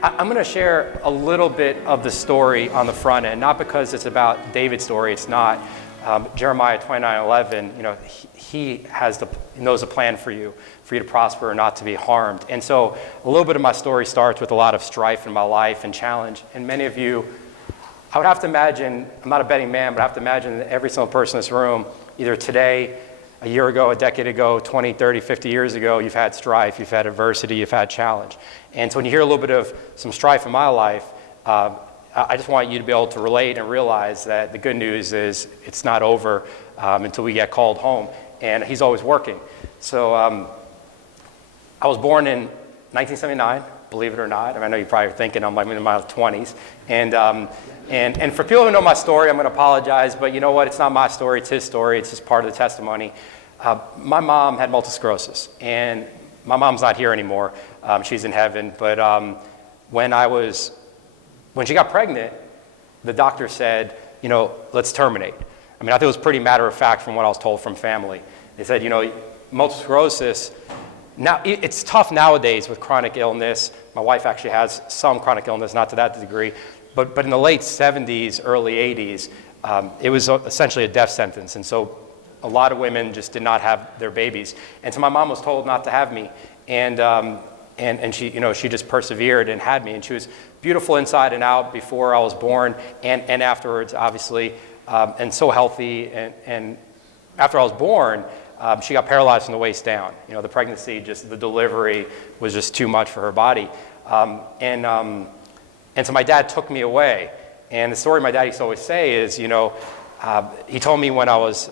I'm going to share a little bit of the story on the front end, not because it's about David's story. It's not. Jeremiah 29:11. He knows a plan for you to prosper and not to be harmed. And so a little bit of my story starts with a lot of strife in my life and challenge. And many of you, I would have to imagine, I'm not a betting man, but I have to imagine that every single person in this room, either today, a year ago, a decade ago, 20, 30, 50 years ago, you've had strife, you've had adversity, you've had challenge. And so when you hear a little bit of some strife in my life, I just want you to be able to relate and realize that the good news is it's not over until we get called home. And he's always working. So I was born in 1979, believe it or not. I know you're probably thinking I'm like in my 20s. And for people who know my story, I'm going to apologize, but you know what? It's not my story, it's his story. It's just part of the testimony. My mom had multiple sclerosis, and my mom's not here anymore. She's in heaven. But when she got pregnant, the doctor said, let's terminate. I think it was pretty matter of fact from what I was told from family. They said, multiple sclerosis, now it's tough nowadays with chronic illness. My wife actually has some chronic illness, not to that degree. But in the late 70s, early 80s, it was essentially a death sentence. And so a lot of women just did not have their babies. And so my mom was told not to have me. And she, she just persevered and had me. And she was beautiful inside and out before I was born and afterwards, obviously, and so healthy. And after I was born, she got paralyzed from the waist down. The pregnancy, the delivery was just too much for her body. And so my dad took me away. And the story my dad used to always say is, he told me when I was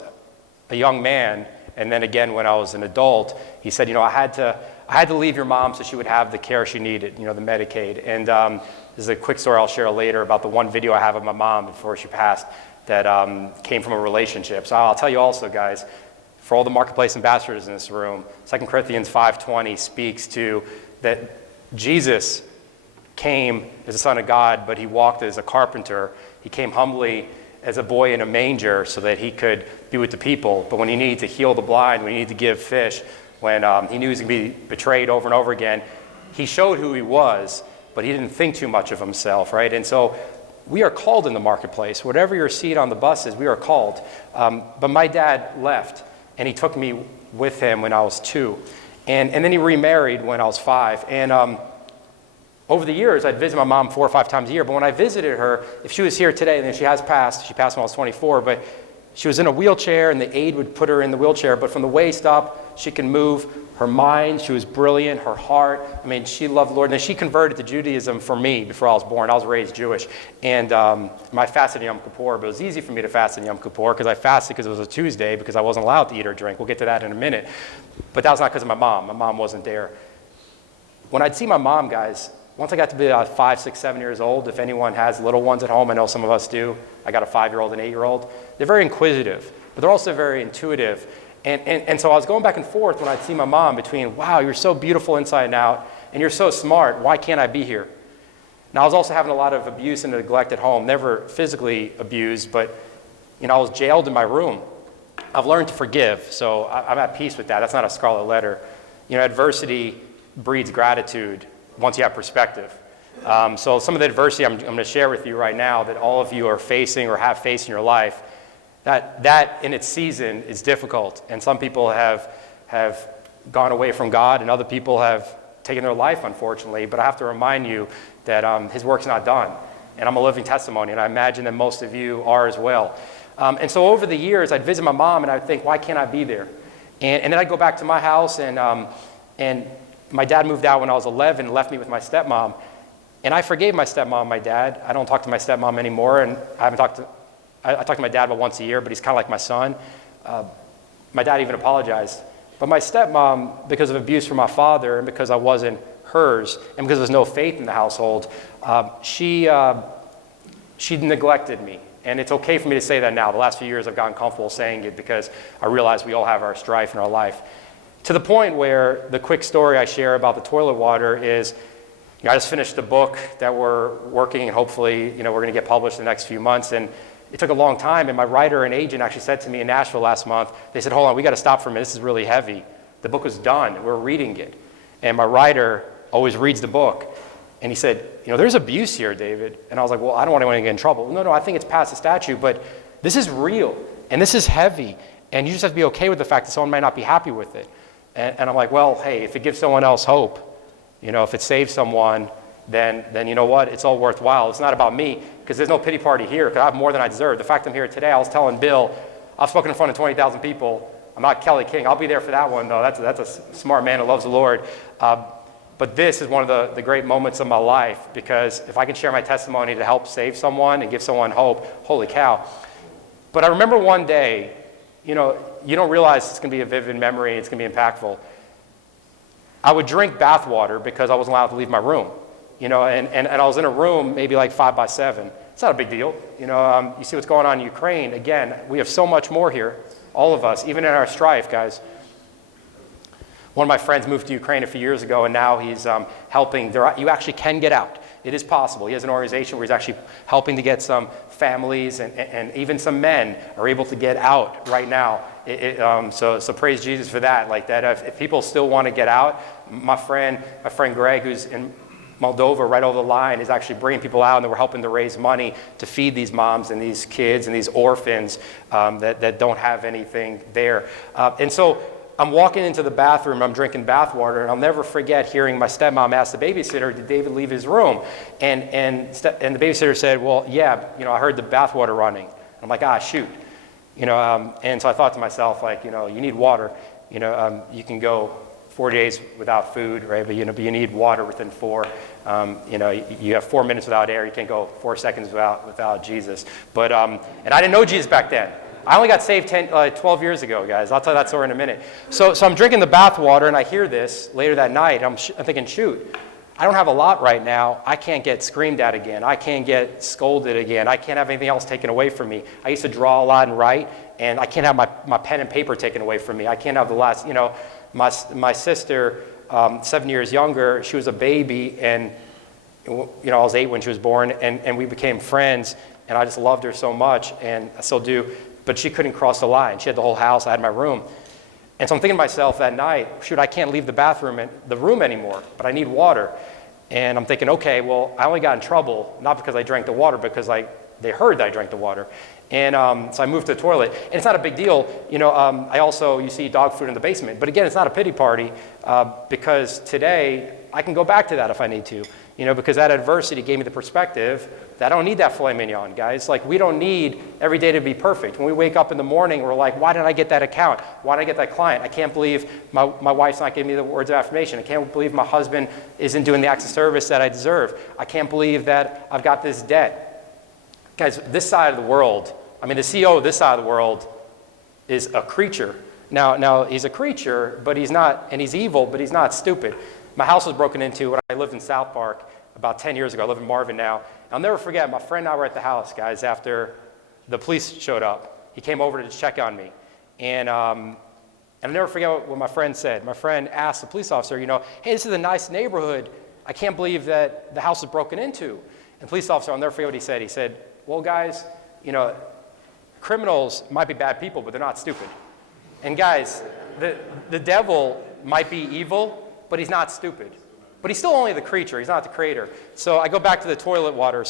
a young man, and then again when I was an adult, he said, I had to leave your mom so she would have the care she needed, the Medicaid. And this is a quick story I'll share later about the one video I have of my mom before she passed that came from a relationship. So I'll tell you also, guys, for all the marketplace ambassadors in this room, 2 Corinthians 5:20 speaks to that Jesus came as the Son of God, but he walked as a carpenter. He came humbly as a boy in a manger so that he could be with the people. But when he needed to heal the blind, when he needed to give fish, when he knew he was going to be betrayed over and over again, he showed who he was, but he didn't think too much of himself, right? And so we are called in the marketplace. Whatever your seat on the bus is, we are called. But my dad left, and he took me with him when I was 2. And then he remarried when I was 5. And over the years, I'd visit my mom 4 or 5 times a year. But when I visited her, if she was here today, and then she passed when I was 24, but she was in a wheelchair, and the aide would put her in the wheelchair. But from the waist up, she can move. Her mind, she was brilliant. Her heart, she loved the Lord. And then she converted to Judaism for me before I was born. I was raised Jewish. And I fasted in Yom Kippur, but it was easy for me to fast in Yom Kippur because I fasted because it was a Tuesday because I wasn't allowed to eat or drink. We'll get to that in a minute. But that was not because of my mom. My mom wasn't there. When I'd see my mom, guys, once I got to be 5, 6, 7 years old, if anyone has little ones at home, I know some of us do. I got a 5-year-old and 8-year-old. They're very inquisitive, but they're also very intuitive. And so I was going back and forth when I'd see my mom between, wow, you're so beautiful inside and out, and you're so smart. Why can't I be here? Now, I was also having a lot of abuse and neglect at home, never physically abused, but I was jailed in my room. I've learned to forgive, so I'm at peace with that. That's not a scarlet letter. Adversity breeds gratitude once you have perspective. So some of the adversity I'm going to share with you right now that all of you are facing or have faced in your life, that in its season is difficult. And some people have gone away from God, and other people have taken their life, unfortunately. But I have to remind you that his work's not done. And I'm a living testimony, and I imagine that most of you are as well. And so over the years, I'd visit my mom, and I'd think, why can't I be there? And then I'd go back to my house, and my dad moved out when I was 11 and left me with my stepmom. And I forgave my stepmom and my dad. I don't talk to my stepmom anymore, and I talk to my dad about once a year, but he's kind of like my son. My dad even apologized. But my stepmom, because of abuse from my father and because I wasn't hers and because there was no faith in the household, she neglected me. And it's okay for me to say that now. The last few years I've gotten comfortable saying it because I realize we all have our strife in our life. To the point where the quick story I share about the toilet water is, I just finished a book that we're working, and hopefully, we're going to get published in the next few months. And it took a long time, and my writer and agent actually said to me in Nashville last month, they said, hold on, we got to stop for a minute. This is really heavy. The book was done. We're reading it. And my writer always reads the book. And he said, there's abuse here, David. And I was like, well, I don't want anyone to get in trouble. No, I think it's past the statute, but this is real, and this is heavy, and you just have to be okay with the fact that someone might not be happy with it. And I'm like, well, hey, if it gives someone else hope, if it saves someone, then you know what? It's all worthwhile. It's not about me, because there's no pity party here, because I have more than I deserve. The fact I'm here today, I was telling Bill, I've spoken in front of 20,000 people. I'm not Kelly King. I'll be there for that one, though. That's a smart man who loves the Lord. But this is one of the great moments of my life, because if I can share my testimony to help save someone and give someone hope, holy cow. But I remember one day, you don't realize it's going to be a vivid memory, it's going to be impactful. I would drink bath water because I wasn't allowed to leave my room, and I was in a room maybe like 5 by 7. It's not a big deal. You see what's going on in Ukraine. Again, we have so much more here, all of us, even in our strife, guys. One of my friends moved to Ukraine a few years ago, and now he's helping. You actually can get out. It is possible. He has an organization where he's actually helping to get some families and even some men are able to get out right now. So praise Jesus for that. Like that, if people still want to get out, my friend Greg, who's in Moldova, right over the line, is actually bringing people out, and we're helping to raise money to feed these moms and these kids and these orphans that don't have anything there. And so I'm walking into the bathroom, I'm drinking bath water, and I'll never forget hearing my stepmom ask the babysitter, did David leave his room? And the babysitter said, well, yeah, I heard the bath water running. I'm like, shoot. And so I thought to myself, like, you need water. You can go 4 days without food, right? But you need water within 4. You have 4 minutes without air. You can't go 4 seconds without Jesus. But and I didn't know Jesus back then. I only got saved 12 years ago, guys. I'll tell you that story in a minute. So I'm drinking the bath water, and I hear this later that night. I'm thinking, shoot, I don't have a lot right now. I can't get screamed at again. I can't get scolded again. I can't have anything else taken away from me. I used to draw a lot and write, and I can't have my pen and paper taken away from me. I can't have the last, my sister, 7 years younger, she was a baby, and I was 8 when she was born, and we became friends, and I just loved her so much, and I still do. But she couldn't cross the line. She had the whole house. I had my room. And so I'm thinking to myself that night, shoot, I can't leave the room anymore, but I need water. And I'm thinking, okay, well, I only got in trouble, not because I drank the water, because they heard that I drank the water. And so I moved to the toilet. And it's not a big deal. I also, you see dog food in the basement. But again, it's not a pity party, because today I can go back to that if I need to. Because that adversity gave me the perspective that I don't need that filet mignon, guys. Like, we don't need every day to be perfect. When we wake up in the morning, we're like, why didn't I get that account? Why didn't I get that client? I can't believe my wife's not giving me the words of affirmation. I can't believe my husband isn't doing the acts of service that I deserve. I can't believe that I've got this debt. Guys, this side of the world, the CEO of this side of the world is a creature. Now he's a creature, but he's not, and he's evil, but he's not stupid. My house was broken into when I lived in South Park about 10 years ago. I live in Marvin now. I'll never forget, my friend and I were at the house, guys, after the police showed up. He came over to check on me. And I'll never forget what my friend said. My friend asked the police officer, hey, this is a nice neighborhood. I can't believe that the house was broken into. And the police officer, I'll never forget what he said. He said, well, guys, criminals might be bad people, but they're not stupid. And guys, the devil might be evil, but he's not stupid. But he's still only the creature. He's not the creator. So I go back to the toilet water.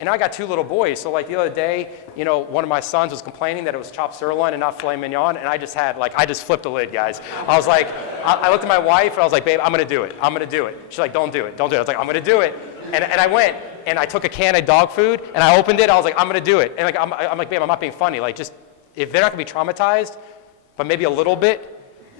And I got 2 little boys. So like the other day, one of my sons was complaining that it was chopped sirloin and not filet mignon. And I just flipped the lid, guys. I was like, I looked at my wife and I was like, babe, I'm going to do it. I'm going to do it. She's like, don't do it. Don't do it. I was like, I'm going to do it. And I went and I took a can of dog food and I opened it. I was like, I'm going to do it. And I'm like, babe, I'm not being funny. Like, just, if they're not going to be traumatized, but maybe a little bit,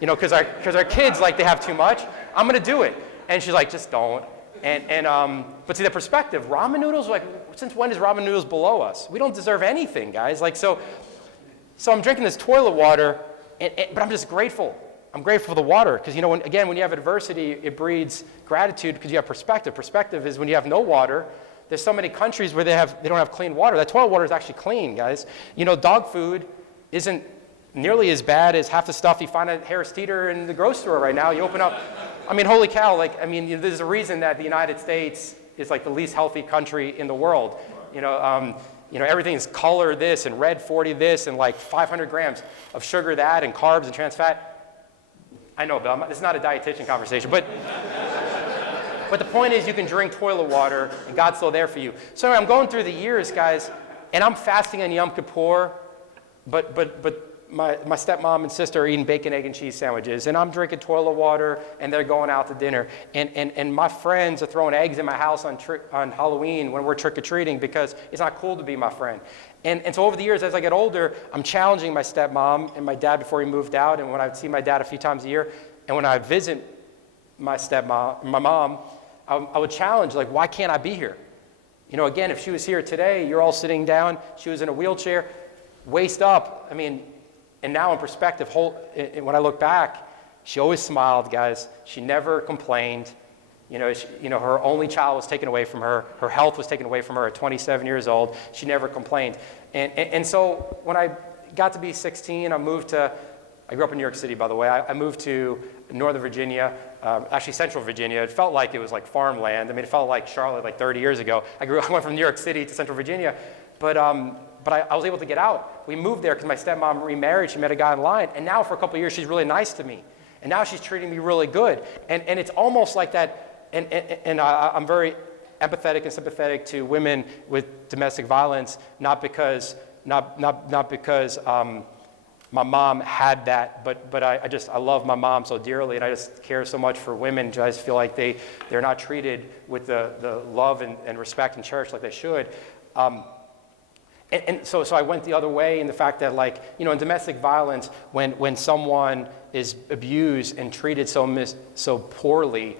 because our kids, like, they have too much, I'm going to do it. And she's like, just don't. But see, the perspective, ramen noodles, like, since when is ramen noodles below us? We don't deserve anything, guys. Like, so I'm drinking this toilet water, but I'm just grateful. I'm grateful for the water, because, when you have adversity, it breeds gratitude because you have perspective. Perspective is when you have no water. There's so many countries where they don't have clean water. That toilet water is actually clean, guys. Dog food isn't nearly as bad as half the stuff you find at Harris Teeter in the grocery store right now. You open up, holy cow, there's a reason that the United States is like the least healthy country in the world. Everything's color this and red 40 this and like 500 grams of sugar that and carbs and trans fat. I know, Bill, this is not a dietitian conversation, but But the point is, you can drink toilet water, and God's still there for you. So anyway, I'm going through the years, guys, and I'm fasting on Yom Kippur, but my stepmom and sister are eating bacon, egg, and cheese sandwiches, and I'm drinking toilet water, and they're going out to dinner. And my friends are throwing eggs in my house on Halloween when we're trick-or-treating because it's not cool to be my friend. And so over the years, as I get older, I'm challenging my stepmom and my dad before he moved out, and when I would see my dad a few times a year, and when I would visit my mom, I would challenge, like, why can't I be here? You know, again, if she was here today, you're all sitting down, she was in a wheelchair, waist up. I mean, and now in perspective, when I look back, she always smiled, guys. She never complained. You know, her only child was taken away from her. Her health was taken away from her at 27 years old. She never complained. And so when I got to be 16, I grew up in New York City, by the way. I moved to Northern Virginia, actually Central Virginia. It felt like it was like farmland. I mean, it felt like Charlotte like 30 years ago. I went from New York City to Central Virginia, but I was able to get out. We moved there because my stepmom remarried. She met a guy online, and now for a couple of years, she's really nice to me. And now she's treating me really good. And it's almost like that, and I'm very empathetic and sympathetic to women with domestic violence, not because my mom had that, but I love my mom so dearly, and I just care so much for women. I just feel like they're not treated with the love and respect in church like they should. And so I went the other way in the fact that, like, you know, in domestic violence, when someone is abused and treated so poorly,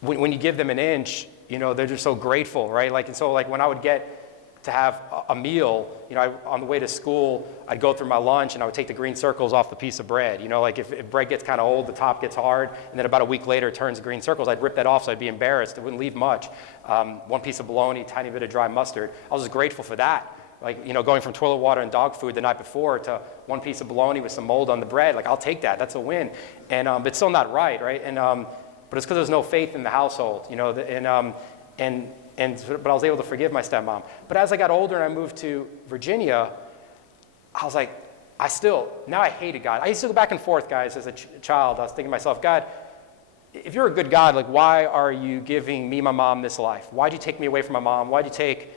when you give them an inch, you know, they're just so grateful, right? Like, and so, like, when I would get to have a meal, you know, on the way to school, I'd go through my lunch and I would take the green circles off the piece of bread. You know, like if bread gets kind of old, the top gets hard, and then about a week later it turns green circles, I'd rip that off so I'd be embarrassed. It wouldn't leave much. One piece of bologna, tiny bit of dry mustard. I was just grateful for that. Like, you know, going from toilet water and dog food the night before to one piece of bologna with some mold on the bread, like, I'll take that. That's a win. And but it's still not right? And but it's because there's no faith in the household, you know. But I was able to forgive my stepmom. But as I got older and I moved to Virginia, I was like, now I hated God. I used to go back and forth, guys, as a child. I was thinking to myself, God, if you're a good God, like, why are you giving me, my mom, this life? Why'd you take me away from my mom? Why'd you take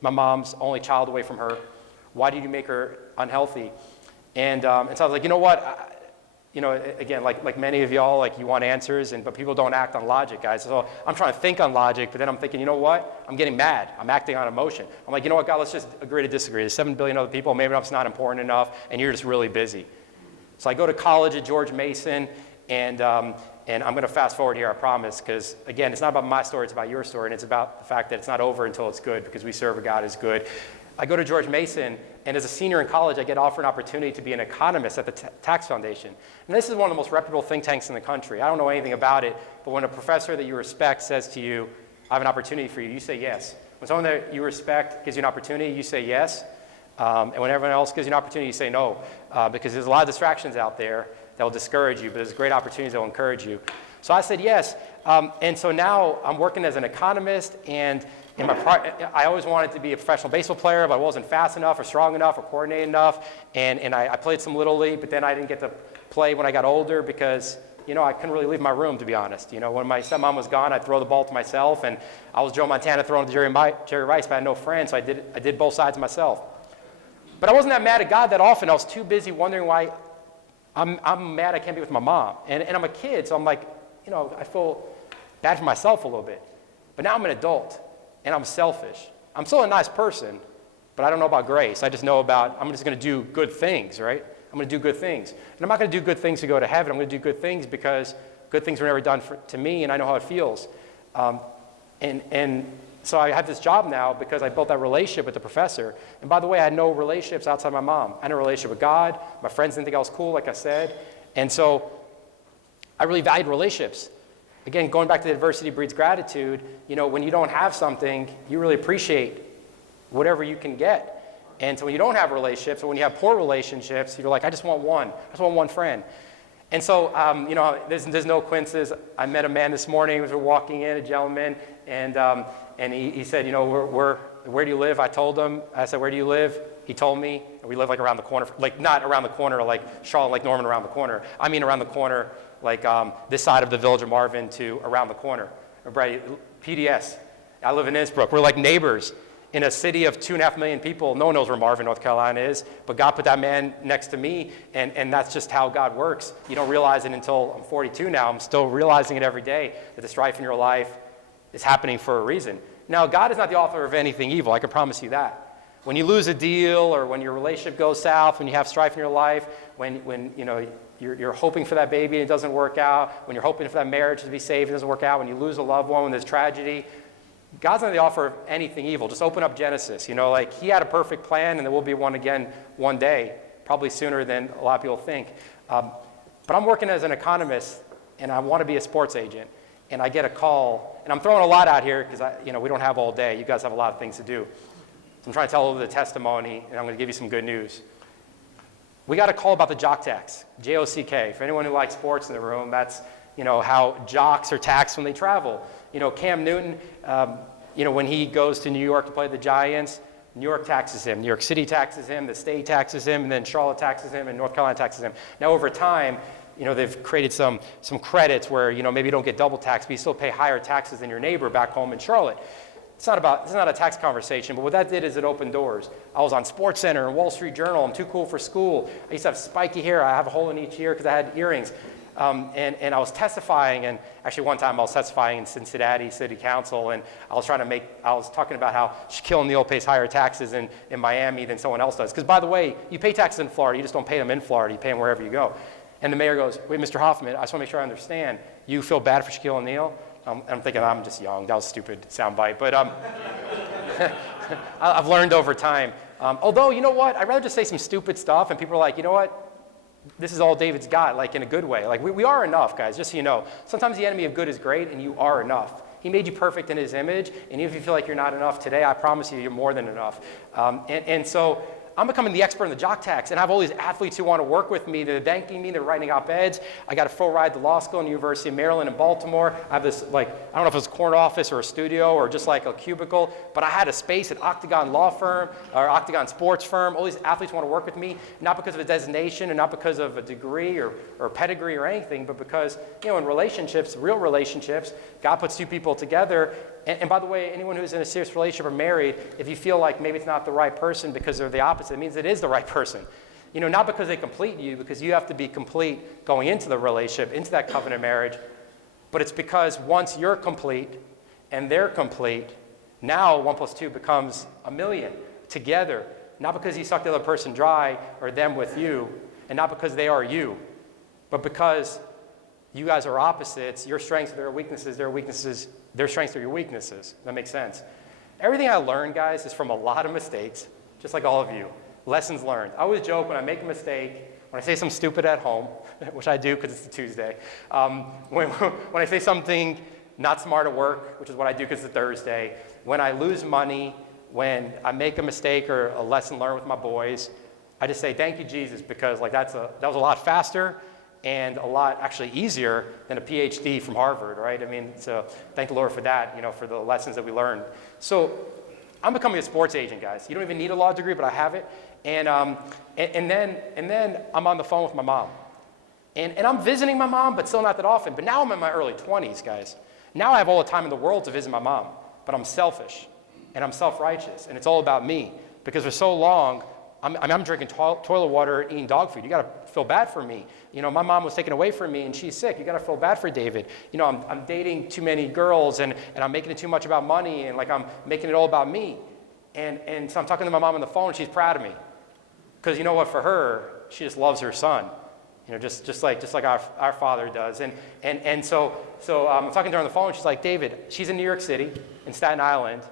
my mom's only child away from her? Why did you make her unhealthy? And so I was like, you know what? You know, again, like many of y'all, like, you want answers, but people don't act on logic, guys. So I'm trying to think on logic, but then I'm thinking, you know what? I'm getting mad. I'm acting on emotion. I'm like, you know what, God, let's just agree to disagree. There's 7 billion other people. Maybe it's not important enough, and you're just really busy. So I go to college at George Mason, and I'm going to fast forward here, I promise, because, again, it's not about my story, it's about your story, and it's about the fact that it's not over until it's good, because we serve a God who's good. I go to George Mason, and as a senior in college, I get offered an opportunity to be an economist at the Tax Foundation. And this is one of the most reputable think tanks in the country. I don't know anything about it, but when a professor that you respect says to you, I have an opportunity for you, you say yes. When someone that you respect gives you an opportunity, you say yes. And when everyone else gives you an opportunity, you say no, because there's a lot of distractions out there that will discourage you, but there's great opportunities that will encourage you. So I said yes, and so now I'm working as an economist, and I always wanted to be a professional baseball player, but I wasn't fast enough or strong enough or coordinated enough, and I played some Little League, but then I didn't get to play when I got older because, you know, I couldn't really leave my room, to be honest. You know, when my stepmom was gone, I'd throw the ball to myself, and I was Joe Montana throwing to Jerry Rice, but I had no friends, so I did both sides myself. But I wasn't that mad at God that often. I was too busy wondering why I'm mad I can't be with my mom. And I'm a kid, so I'm like, you know, I feel bad for myself a little bit. But now I'm an adult, and I'm selfish. I'm still a nice person, but I don't know about grace. I just know about, I'm just going to do good things, right? I'm going to do good things. And I'm not going to do good things to go to heaven. I'm going to do good things because good things were never done to me, and I know how it feels. And so I have this job now because I built that relationship with the professor. And by the way, I had no relationships outside my mom. I had a relationship with God. My friends didn't think I was cool, like I said. And so I really valued relationships. Again, going back to the adversity breeds gratitude, you know, when you don't have something, you really appreciate whatever you can get. And so when you don't have relationships, or when you have poor relationships, you're like, I just want one friend. And so, you know, there's no coincidence. I met a man this morning as we were walking in, a gentleman, and he said, you know, where do you live? I told him. I said, where do you live? He told me. We live like around the corner, like not around the corner, like Charlotte, like Norman around the corner. I mean around the corner, like this side of the village of Marvin to around the corner. Brady, PDS. I live in Innsbruck. We're like neighbors in a city of 2.5 million people. No one knows where Marvin, North Carolina is, but God put that man next to me, and that's just how God works. You don't realize it until I'm 42 now. I'm still realizing it every day, that the strife in your life is happening for a reason. Now, God is not the author of anything evil. I can promise you that. When you lose a deal, or when your relationship goes south, when you have strife in your life, when you know you're hoping for that baby and it doesn't work out, when you're hoping for that marriage to be saved and it doesn't work out, when you lose a loved one, when there's tragedy, God's not the author of anything evil. Just open up Genesis. You know, like he had a perfect plan, and there will be one again one day, probably sooner than a lot of people think. But I'm working as an economist, and I want to be a sports agent. And I get a call, and I'm throwing a lot out here because we don't have all day. You guys have a lot of things to do. So I'm trying to tell over the testimony, and I'm going to give you some good news. We got a call about the jock tax, J-O-C-K. For anyone who likes sports in the room, that's how jocks are taxed when they travel. Cam Newton, when he goes to New York to play the Giants, New York taxes him, New York City taxes him, the state taxes him, and then Charlotte taxes him, and North Carolina taxes him. Now over time, they've created some credits where, maybe you don't get double taxed, but you still pay higher taxes than your neighbor back home in Charlotte. It's not a tax conversation, but what that did is it opened doors. I was on SportsCenter and Wall Street Journal. I'm too cool for school. I used to have spiky hair. I have a hole in each ear because I had earrings. And I was testifying, and actually one time I was testifying in Cincinnati City Council, and I was talking about how Shaquille O'Neal pays higher taxes in Miami than someone else does. Because by the way, you pay taxes in Florida, you just don't pay them in Florida, you pay them wherever you go. And the mayor goes, wait, Mr. Hoffman, I just want to make sure I understand. You feel bad for Shaquille O'Neal? I'm thinking, I'm just young. That was a stupid soundbite. But I've learned over time. Although, you know what? I'd rather just say some stupid stuff, and people are like, you know what? This is all David's got, like in a good way. Like we are enough, guys, just so you know. Sometimes the enemy of good is great, and you are enough. He made you perfect in his image, and even if you feel like you're not enough today, I promise you, you're more than enough. And so I'm becoming the expert in the jock tax, and I have all these athletes who want to work with me. They're thanking me. They're writing op-eds. I got a full ride to law school in the University of Maryland in Baltimore. I have this, I don't know if it's a corner office or a studio or just like a cubicle, but I had a space at Octagon Law Firm or Octagon Sports Firm. All these athletes want to work with me, not because of a designation and not because of a degree or pedigree or anything, but because, in relationships, real relationships, God puts two people together. And by the way, anyone who's in a serious relationship or married, if you feel like maybe it's not the right person because they're the opposite, it means it is the right person. Not because they complete you, because you have to be complete going into the relationship, into that covenant marriage, but it's because once you're complete and they're complete, now 1 + 2 becomes 1,000,000 together. Not because you suck the other person dry or them with you, and not because they are you, but because you guys are opposites. Your strengths are their weaknesses, their strengths are your weaknesses. That makes sense. Everything I learned, guys, is from a lot of mistakes, just like all of you. Lessons learned. I always joke when I make a mistake, when I say something stupid at home, which I do because it's a Tuesday, when I say something not smart at work, which is what I do because it's a Thursday, when I lose money, when I make a mistake or a lesson learned with my boys, I just say, thank you, Jesus, because that was a lot faster and a lot actually easier than a PhD from Harvard, right? So thank the Lord for that, for the lessons that we learned. So I'm becoming a sports agent, guys. You don't even need a law degree, but I have it. And then I'm on the phone with my mom. And I'm visiting my mom, but still not that often. But now I'm in my early 20s, guys. Now I have all the time in the world to visit my mom, but I'm selfish and I'm self-righteous, and it's all about me. Because for so long, I'm drinking toilet water and eating dog food. You got to feel bad for me. My mom was taken away from me, and she's sick. You got to feel bad for David. I'm dating too many girls, and I'm making it too much about money, and I'm making it all about me. And so I'm talking to my mom on the phone, and she's proud of me. Because you know what? For her, she just loves her son. Just like our father does. And so I'm talking to her on the phone, and she's like, David, she's in New York City, in Staten Island.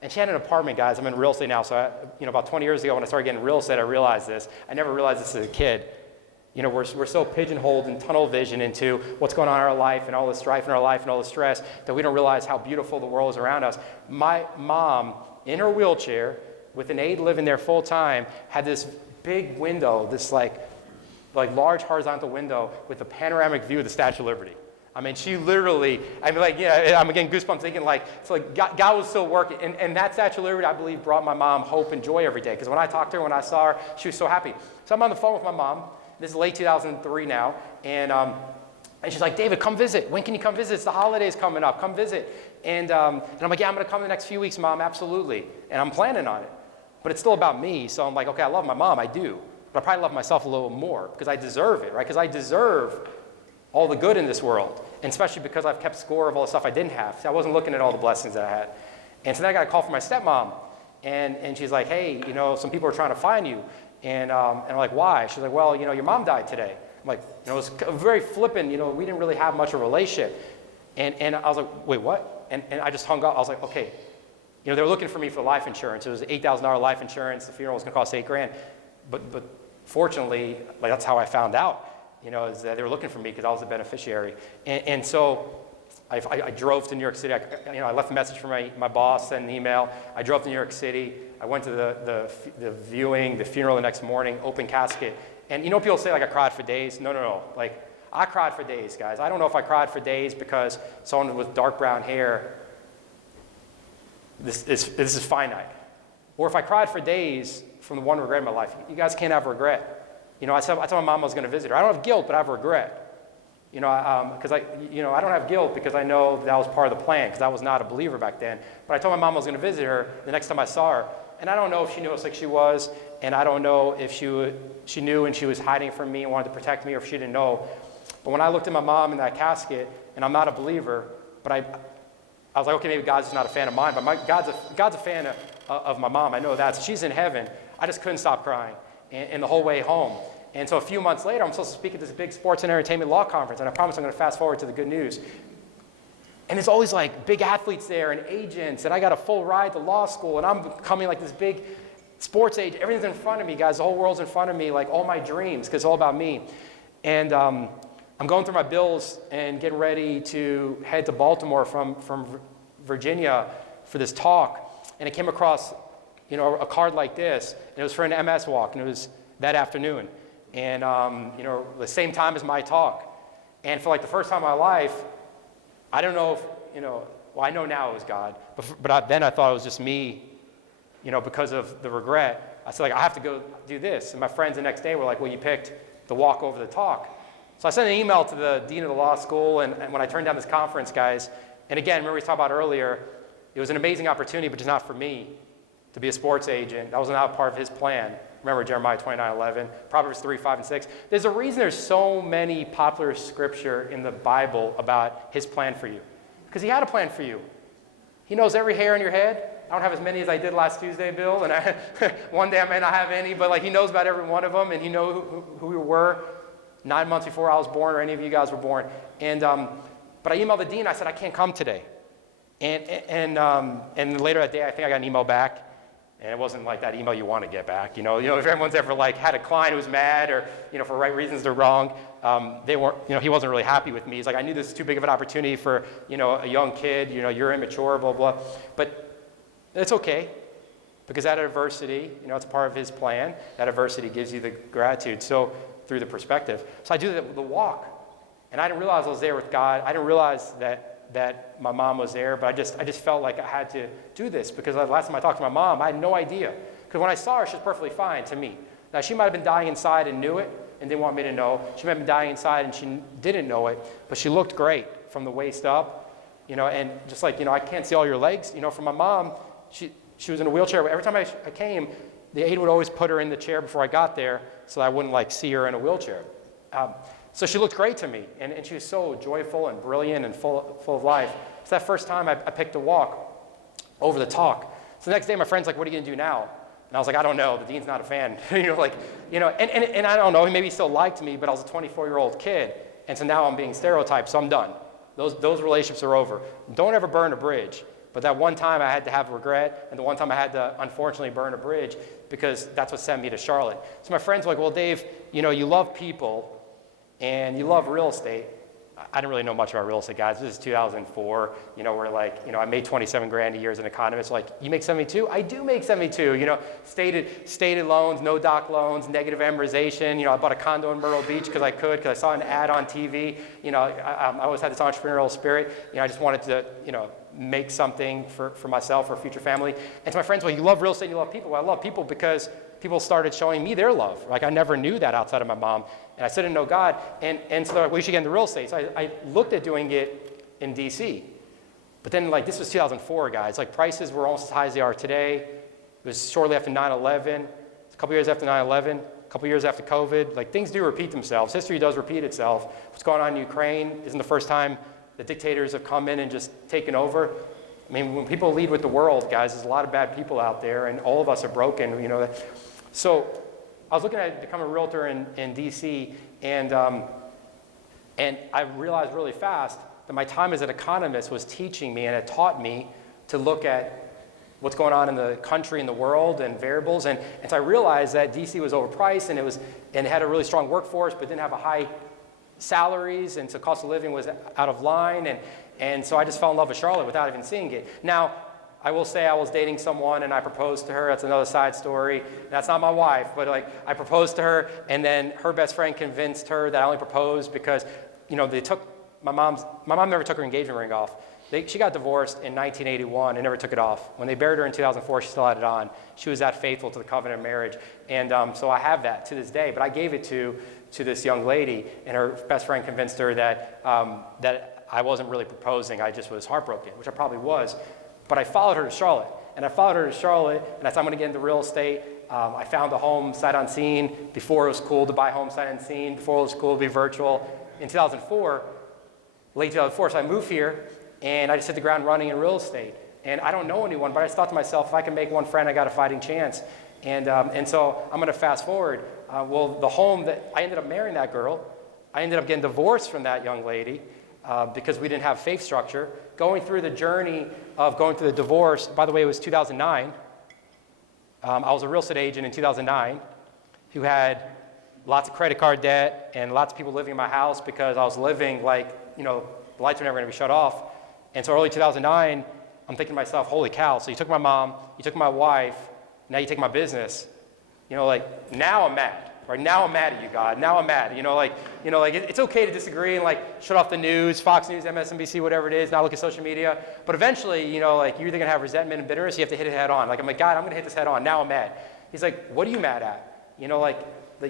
And she had an apartment, guys. I'm in real estate now, so about 20 years ago when I started getting real estate, I realized this. I never realized this as a kid. We're so pigeonholed and tunnel vision into what's going on in our life and all the strife in our life and all the stress that we don't realize how beautiful the world is around us. My mom, in her wheelchair, with an aide living there full time, had this big window, this like large horizontal window with a panoramic view of the Statue of Liberty. She literally, I'm getting goosebumps thinking God was still working. And that Statue of Liberty, I believe, brought my mom hope and joy every day. Because when I talked to her, when I saw her, she was so happy. So I'm on the phone with my mom. This is late 2003 now. And And she's like, David, come visit. When can you come visit? It's the holidays coming up. Come visit. And I'm like, yeah, I'm going to come in the next few weeks, Mom, absolutely. And I'm planning on it. But it's still about me. So I'm like, okay, I love my mom, I do. But I probably love myself a little more because I deserve it, right? Because I deserve all the good in this world. And especially because I've kept score of all the stuff I didn't have. So I wasn't looking at all the blessings that I had. And so then I got a call from my stepmom. And she's like, hey, some people are trying to find you. And I'm like, why? She's like, well, your mom died today. I'm like, it was very flippant. We didn't really have much of a relationship. And I was like, wait, what? And I just hung up. I was like, okay. They were looking for me for life insurance. It was $8,000 life insurance. The funeral was going to cost $8,000. But fortunately, that's how I found out. Is that they were looking for me because I was the beneficiary. And so I drove to New York City. I left a message for my boss, sent an email. I drove to New York City. I went to the viewing, the funeral the next morning, open casket. And people say I cried for days. No. I cried for days, guys. I don't know if I cried for days because someone with dark brown hair, this is finite. Or if I cried for days from the one regret in my life. You guys can't have regret. I told my mom I was going to visit her. I don't have guilt, but I have regret. Because I don't have guilt because I know that was part of the plan because I was not a believer back then. But I told my mom I was going to visit her the next time I saw her. And I don't know if she knew how sick she was, and I don't know if she knew and she was hiding from me and wanted to protect me, or if she didn't know. But when I looked at my mom in that casket, and I'm not a believer, but I was like, okay, maybe God's just not a fan of mine, but God's a fan of my mom. I know that. So she's in heaven. I just couldn't stop crying, and the whole way home. And so a few months later, I'm supposed to speak at this big sports and entertainment law conference, and I promise I'm going to fast forward to the good news. And there's always big athletes there and agents, and I got a full ride to law school, and I'm becoming this big sports agent. Everything's in front of me, guys. The whole world's in front of me, all my dreams, because it's all about me. And I'm going through my bills and getting ready to head to Baltimore from Virginia for this talk. And I came across, a card like this, and it was for an MS walk, and it was that afternoon. And, the same time as my talk. And for the first time in my life, I don't know if, I know now it was God, but then I thought it was just me, because of the regret. I said, I have to go do this. And my friends the next day were like, well, you picked the walk over the talk. So I sent an email to the dean of the law school, and when I turned down this conference, guys, and again, remember we talked about earlier, it was an amazing opportunity, but just not for me to be a sports agent. That was not part of his plan. Remember Jeremiah 29:11, Proverbs 3, 5, and 6. There's a reason there's so many popular scripture in the Bible about his plan for you. Because he had a plan for you. He knows every hair on your head. I don't have as many as I did last Tuesday, Bill, and one day I may not have any, but he knows about every one of them, and he knows who we were 9 months before I was born or any of you guys were born. And but I emailed the dean. I said, I can't come today. And later that day, I think I got an email back. And it wasn't that email you want to get back. If everyone's ever had a client who's mad or, for right reasons they're wrong, they weren't, he wasn't really happy with me. He's like, I knew this was too big of an opportunity for, a young kid, you're immature, blah, blah. But it's okay because that adversity, it's a part of his plan. That adversity gives you the gratitude. So through the perspective. So I do the walk. And I didn't realize I was there with God. I didn't realize that my mom was there, but I just felt like I had to do this because the last time I talked to my mom, I had no idea. Because when I saw her, she was perfectly fine to me. Now, she might have been dying inside and knew it and didn't want me to know. She might have been dying inside and she didn't know it, but she looked great from the waist up, and just I can't see all your legs. For my mom, she was in a wheelchair. Every time I came, the aide would always put her in the chair before I got there so I wouldn't see her in a wheelchair. So she looked great to me, and she was so joyful and brilliant and full of life. It's that first time I picked a walk over the talk. So the next day, my friend's like, what are you going to do now? And I was like, I don't know. The dean's not a fan. And I don't know. He maybe still liked me, but I was a 24-year-old kid. And so now I'm being stereotyped, so I'm done. Those relationships are over. Don't ever burn a bridge. But that one time I had to have regret, and the one time I had to unfortunately burn a bridge because that's what sent me to Charlotte. So my friends were like, well, Dave, you love people, and you love real estate. I didn't really know much about real estate, guys. This is 2004. Where I made $27,000 a year as an economist. You make 72? I do make 72. Stated loans, no doc loans, negative amortization. I bought a condo in Myrtle Beach because I saw an ad on TV. I always had this entrepreneurial spirit. I just wanted to, make something for myself or future family. And to my friends, well, you love real estate, you love people. Well, I love people because people started showing me their love. Like I never knew that outside of my mom, and I still didn't know God. And so they're like, well, you should get into real estate. So I looked at doing it in DC. But then like this was 2004, guys. Like prices were almost as high as they are today. It was shortly after 9/11, a couple years after 9/11, a couple years after COVID. Like things do repeat themselves. History does repeat itself. What's going on in Ukraine isn't the first time the dictators have come in and just taken over. I mean, when people lead with the world, guys, there's a lot of bad people out there, and all of us are broken, you know. So I was looking at becoming a realtor in DC, and I realized really fast that my time as an economist was teaching me, and it taught me to look at what's going on in the country and the world and variables. And so I realized that DC was overpriced, and it had a really strong workforce, but didn't have a high salaries, and so cost of living was out of line, and so I just fell in love with Charlotte without even seeing it. Now, I will say I was dating someone and I proposed to her. That's another side story. That's not my wife, but like I proposed to her, and then her best friend convinced her that I only proposed because, you know, my mom never took her engagement ring off. She got divorced in 1981 and never took it off. When they buried her in 2004, she still had it on. She was that faithful to the covenant of marriage. And so I have that to this day, but I gave it to this young lady, and her best friend convinced her that I wasn't really proposing. I just was heartbroken, which I probably was. But I followed her to Charlotte, and I said, I'm gonna get into real estate. I found a home sight unseen before it was cool to buy home sight unseen, before it was cool to be virtual. In 2004, late 2004, so I moved here, and I just hit the ground running in real estate. And I don't know anyone, but I just thought to myself, if I can make one friend, I got a fighting chance. And so I'm gonna fast forward. Well, the home that I ended up marrying that girl, I ended up getting divorced from that young lady because we didn't have faith structure. Going through the journey of going through the divorce, by the way, it was 2009. I was a real estate agent in 2009 who had lots of credit card debt and lots of people living in my house because I was living like, you know, the lights were never gonna be shut off. And so early 2009, I'm thinking to myself, holy cow, so you took my mom, you took my wife, now you take my business. You know, like, now I'm mad. Right now I'm mad at you, God. Now I'm mad. It's okay to disagree and like shut off the news, Fox News, MSNBC, whatever it is, not look at social media. But eventually, you know, like you're either gonna have resentment and bitterness, you have to hit it head on. Like, I'm like, God, I'm gonna hit this head on. Now I'm mad. He's like, what are you mad at? You know, like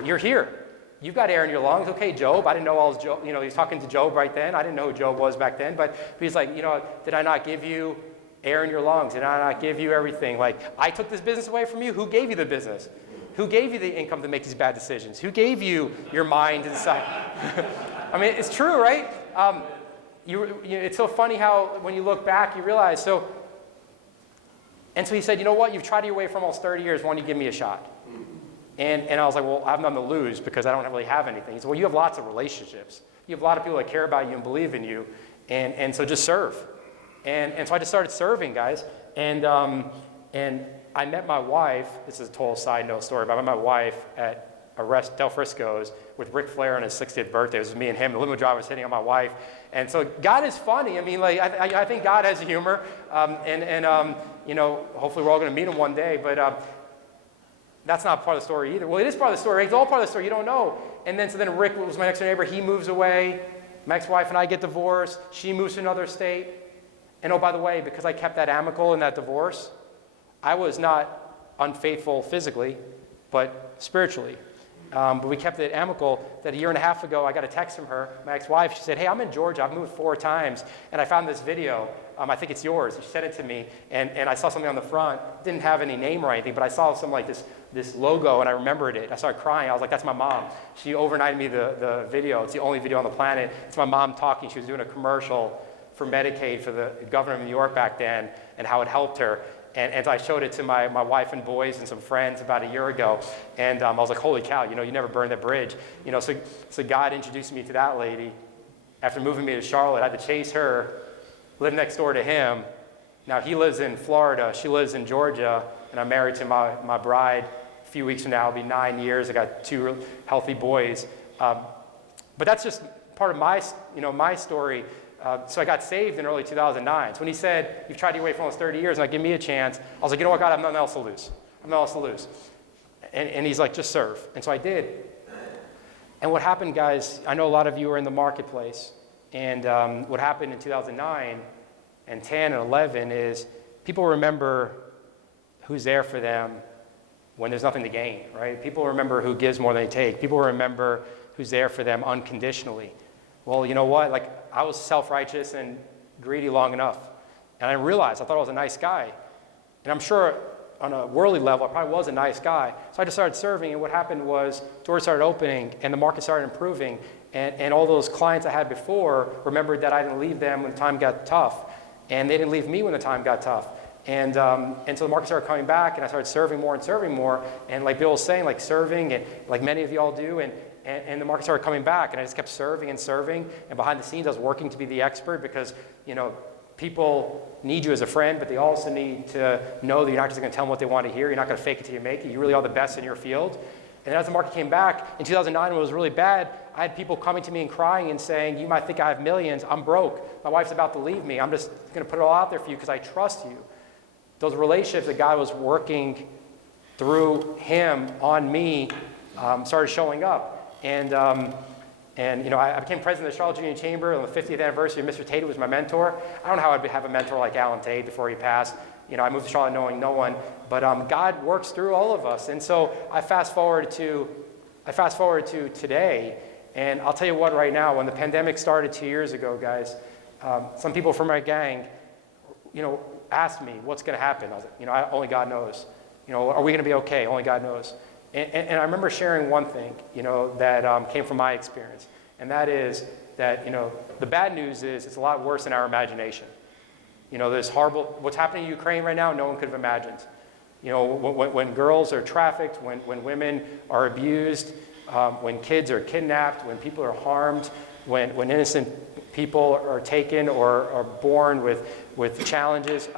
you're here. You've got air in your lungs. Okay, Job. I didn't know I was Job. You know, he's talking to Job right then. I didn't know who Job was back then. But he's like, you know, did I not give you air in your lungs? Did I not give you everything? Like, I took this business away from you. Who gave you the business? Who gave you the income to make these bad decisions? Who gave you your mind inside? I mean, it's true, right? It's so funny how when you look back, you realize, and so he said, you know what? You've tried your way for almost 30 years. Why don't you give me a shot? And I was like, well, I have nothing to lose because I don't really have anything. He said, well, you have lots of relationships. You have a lot of people that care about you and believe in you. And so just serve. And so I just started serving, guys. And I met my wife, this is a total side note story, but I met my wife at Del Frisco's with Ric Flair on his 60th birthday. It was me and him. The limo driver was hitting on my wife. And so God is funny. I mean, like, I think God has humor. You know, hopefully we're all going to meet him one day. But that's not part of the story either. Well, it is part of the story. It's all part of the story. You don't know. And then Rick was my next door neighbor. He moves away. My ex-wife and I get divorced. She moves to another state. And oh, by the way, because I kept that amicable in that divorce, I was not unfaithful physically, but spiritually. But we kept it amicable. That a year and a half ago, I got a text from her, my ex-wife. She said, hey, I'm in Georgia. I've moved 4 times, and I found this video. I think it's yours. She sent it to me, and I saw something on the front. Didn't have any name or anything, but I saw something like this logo, and I remembered it. I started crying. I was like, that's my mom. She overnighted me the video. It's the only video on the planet. It's my mom talking. She was doing a commercial for Medicaid for the governor of New York back then, and how it helped her. And I showed it to my wife and boys and some friends about a year ago. And I was like, holy cow, you know, you never burned that bridge. You know, so God introduced me to that lady. After moving me to Charlotte, I had to chase her, live next door to him. Now he lives in Florida, she lives in Georgia, and I'm married to my bride. A few weeks from now, it'll be 9 years. I got 2 healthy boys. But that's just part of my story. So I got saved in early 2009. So when he said, you've tried your way for almost 30 years, and give me a chance, I was like, you know what, God, I have nothing else to lose. I have nothing else to lose. And he's like, just serve. And so I did. And what happened, guys, I know a lot of you are in the marketplace. And what happened in 2009 and 10 and 11 is people remember who's there for them when there's nothing to gain, right? People remember who gives more than they take. People remember who's there for them unconditionally. Well, you know what? Like, I was self-righteous and greedy long enough. And I realized I thought I was a nice guy. And I'm sure on a worldly level, I probably was a nice guy. So I just started serving, and what happened was doors started opening, and the market started improving. And all those clients I had before remembered that I didn't leave them when the time got tough. And they didn't leave me when the time got tough. And so the market started coming back, and I started serving more and serving more. And like Bill was saying, like serving, and like many of y'all do, and the market started coming back, and I just kept serving and serving. And behind the scenes, I was working to be the expert because, you know, people need you as a friend, but they also need to know that you're not just going to tell them what they want to hear. You're not going to fake it till you make it. You really are the best in your field. And as the market came back, in 2009, when it was really bad, I had people coming to me and crying and saying, you might think I have millions. I'm broke. My wife's about to leave me. I'm just going to put it all out there for you because I trust you. Those relationships that God was working through him on me started showing up. And you know, I became president of the Charlotte Union Chamber on the 50th anniversary. Mr. Tate was my mentor. I don't know how I'd have a mentor like Alan Tate before he passed. You know, I moved to Charlotte knowing no one, but God works through all of us. And so I fast forward to today, and I'll tell you what, right now, when the pandemic started 2 years ago, guys, some people from my gang, you know, asked me what's going to happen. I was like, you know, only God knows. You know, are we going to be okay? Only God knows. And I remember sharing one thing, you know, that came from my experience, and that is that, you know, the bad news is it's a lot worse than our imagination. You know, there's horrible, what's happening in Ukraine right now, no one could have imagined. You know, when girls are trafficked, when women are abused, when kids are kidnapped, when people are harmed, when innocent people are taken or are born with challenges.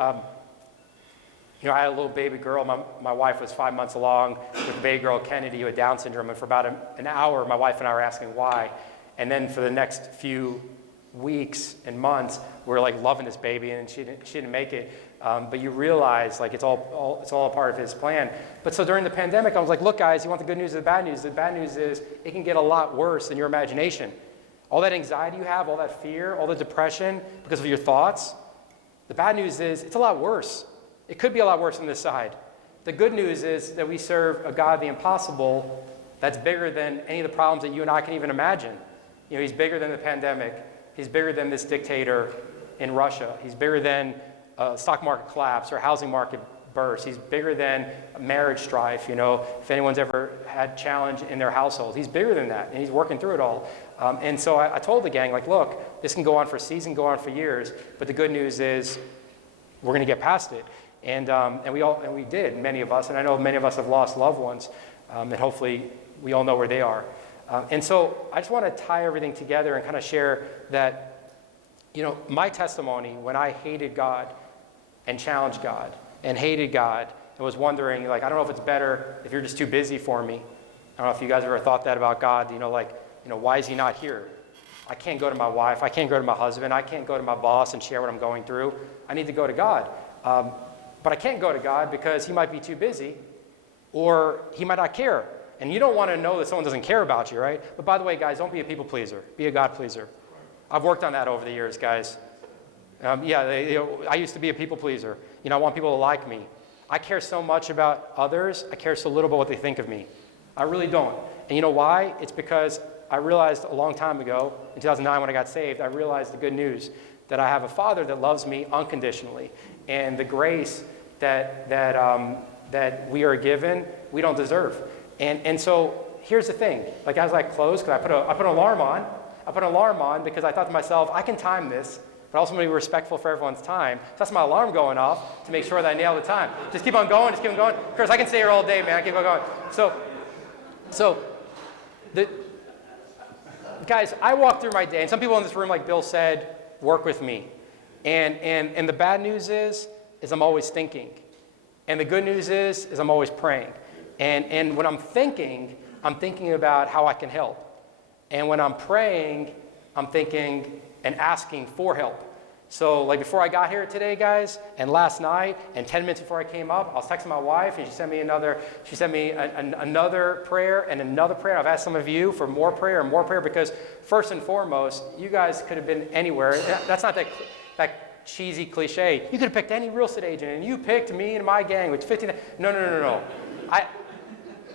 You know, I had a little baby girl. My wife was 5 months along with baby girl Kennedy who had Down syndrome, and for about an hour, my wife and I were asking why. And then for the next few weeks and months, we were like loving this baby, and she didn't make it. But you realize like it's all a part of his plan. But so during the pandemic, I was like, look, guys, you want the good news or the bad news? The bad news is it can get a lot worse than your imagination. All that anxiety you have, all that fear, all the depression because of your thoughts. The bad news is it's a lot worse. It could be a lot worse on this side. The good news is that we serve a God of the impossible that's bigger than any of the problems that you and I can even imagine. You know, he's bigger than the pandemic. He's bigger than this dictator in Russia. He's bigger than a stock market collapse or housing market burst. He's bigger than marriage strife. You know, if anyone's ever had challenge in their household, he's bigger than that, and he's working through it all. And so I told the gang, like, look, this can go on for a season, go on for years, but the good news is we're going to get past it. And we did, many of us, and I know many of us have lost loved ones, and hopefully we all know where they are. And so I just want to tie everything together and kind of share that, you know, my testimony when I hated God and challenged God and hated God and was wondering, like, I don't know if it's better if you're just too busy for me. I don't know if you guys ever thought that about God, you know, like, you know, why is he not here? I can't go to my wife. I can't go to my husband. I can't go to my boss and share what I'm going through. I need to go to God. But I can't go to God because he might be too busy or he might not care. And you don't want to know that someone doesn't care about you, right? But by the way, guys, don't be a people pleaser. Be a God pleaser. I've worked on that over the years, guys. I used to be a people pleaser. You know, I want people to like me. I care so much about others. I care so little about what they think of me. I really don't. And you know why? It's because I realized a long time ago, in 2009 when I got saved, I realized the good news that I have a Father that loves me unconditionally. And the grace that we are given, we don't deserve. And so here's the thing. Like as I close, because I put an alarm on. I put an alarm on because I thought to myself, I can time this, but I also want to be respectful for everyone's time. So that's my alarm going off to make sure that I nail the time. Just keep on going, just keep on going. Chris, I can stay here all day, man. I keep on going. Guys, I walk through my day, and some people in this room, like Bill said, work with me. And the bad news is I'm always thinking. And the good news is I'm always praying. And when I'm thinking about how I can help. And when I'm praying, I'm thinking and asking for help. So like before I got here today, guys, and last night, and 10 minutes before I came up, I was texting my wife, and she sent me another prayer and another prayer. I've asked some of you for more prayer, because first and foremost, you guys could have been anywhere. That's not that cheesy cliche. You could have picked any real estate agent, and you picked me and my gang, which 15. No.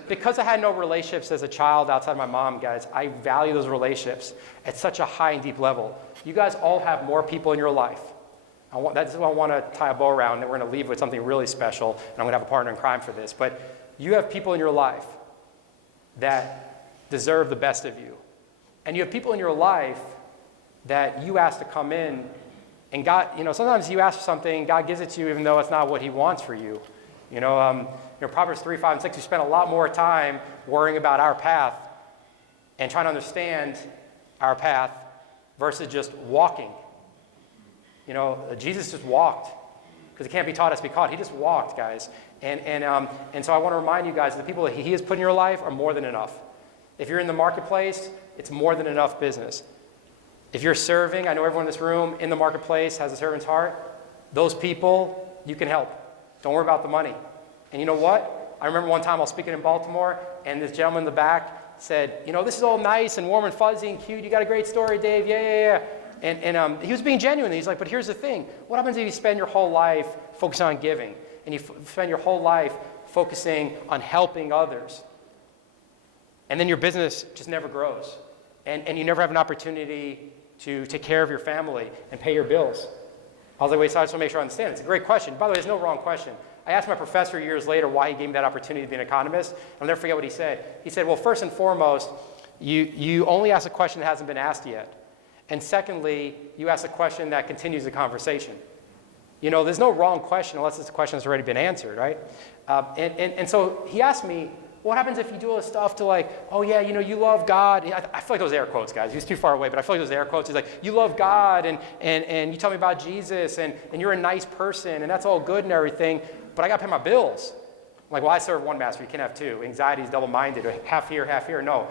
because I had no relationships as a child outside my mom, guys, I value those relationships at such a high and deep level. You guys all have more people in your life. That's what I want to tie a bow around, and we're going to leave with something really special, and I'm going to have a partner in crime for this. But you have people in your life that deserve the best of you. And you have people in your life that you ask to come in, and God, sometimes you ask for something, God gives it to you even though it's not what he wants for you. Proverbs 3, 5, and 6, we spend a lot more time worrying about our path and trying to understand our path versus just walking. Jesus just walked because he can't be taught, has to be caught. He just walked, guys. And so I want to remind you guys, the people that he has put in your life are more than enough. If you're in the marketplace, it's more than enough business. If you're serving, I know everyone in this room in the marketplace has a servant's heart. Those people, you can help. Don't worry about the money. And you know what? I remember one time I was speaking in Baltimore, and this gentleman in the back said, this is all nice and warm and fuzzy and cute. You got a great story, Dave. Yeah. And he was being genuine. He's like, but here's the thing. What happens if you spend your whole life focusing on giving, and you spend your whole life focusing on helping others? And then your business just never grows. And you never have an opportunity to take care of your family and pay your bills. I was like, wait, so I just want to make sure I understand. It's a great question. By the way, there's no wrong question. I asked my professor years later why he gave me that opportunity to be an economist. I'll never forget what he said. He said, well, first and foremost, you only ask a question that hasn't been asked yet. And secondly, you ask a question that continues the conversation. There's no wrong question unless it's a question that's already been answered, right? And so he asked me, what happens if you do all this stuff to you love God? I feel like those air quotes, guys. He was too far away, but I feel like those air quotes. He's like, you love God, and you tell me about Jesus, and you're a nice person, and that's all good and everything, but I got to pay my bills. I'm like, well, I serve one master. You can't have two. Anxiety is double-minded. Half here, half here. No.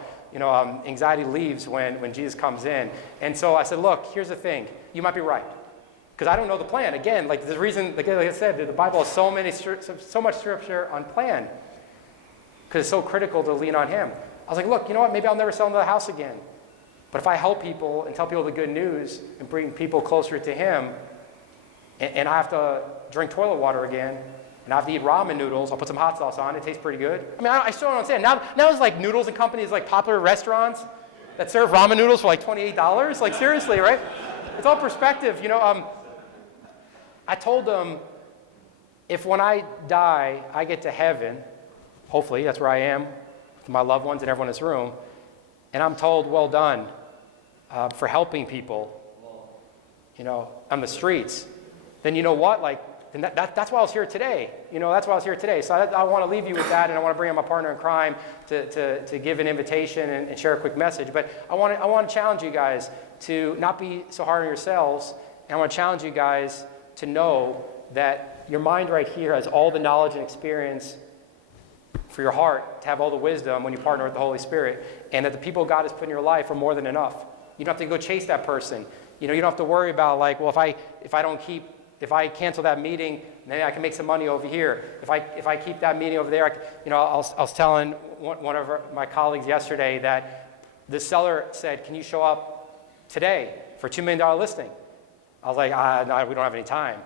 Anxiety leaves when Jesus comes in. And so I said, look, here's the thing. You might be right. Because I don't know the plan. Again, the reason, like I said, the Bible has so much scripture on plan. Because it's so critical to lean on him. I was like, look, you know what? Maybe I'll never sell another house again. But if I help people and tell people the good news and bring people closer to him, and I have to drink toilet water again, and I have to eat ramen noodles, I'll put some hot sauce on, it tastes pretty good. I mean, I still don't understand. Now it's like noodles and companies, like popular restaurants that serve ramen noodles for like $28. Like seriously, right? It's all perspective. I told them, if when I die, I get to heaven, hopefully that's where I am with my loved ones and everyone in this room, and I'm told, well done for helping people, on the streets, then you know what? And that's why I was here today. That's why I was here today. So I want to leave you with that, and I want to bring in my partner in crime to give an invitation and share a quick message. But I want to challenge you guys to not be so hard on yourselves, and I want to challenge you guys to know that your mind right here has all the knowledge and experience for your heart to have all the wisdom when you partner with the Holy Spirit, and that the people God has put in your life are more than enough. You don't have to go chase that person. You don't have to worry about if I cancel that meeting, maybe I can make some money over here. If I keep that meeting over there, I was telling one of my colleagues yesterday that the seller said, "Can you show up today for a $2 million listing?" I was like, "No, we don't have any time."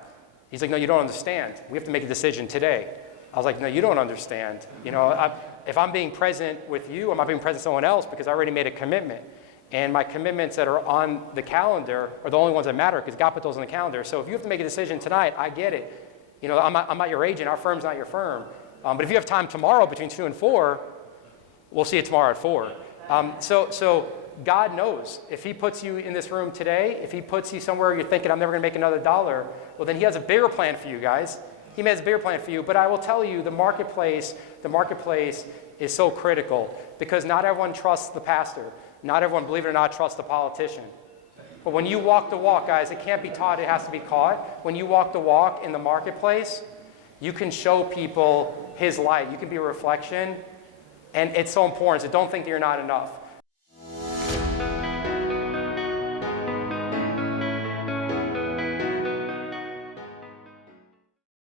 He's like, "No, you don't understand. We have to make a decision today." I was like, "No, you don't understand. If I'm being present with you, I'm not being present with someone else because I already made a commitment. And my commitments that are on the calendar are the only ones that matter because God put those on the calendar. So if you have to make a decision tonight, I get it. I'm not your agent. Our firm's not your firm. But if you have time tomorrow between 2 and 4, we'll see you tomorrow at 4. So God knows. If he puts you in this room today, if he puts you somewhere you're thinking, I'm never going to make another dollar, well, then he has a bigger plan for you guys. He has a bigger plan for you. But I will tell you, the marketplace is so critical because not everyone trusts the pastor. Not everyone, believe it or not, trusts the politician. But when you walk the walk, guys, it can't be taught, it has to be caught. When you walk the walk in the marketplace, you can show people his light. You can be a reflection. And it's so important. So don't think that you're not enough.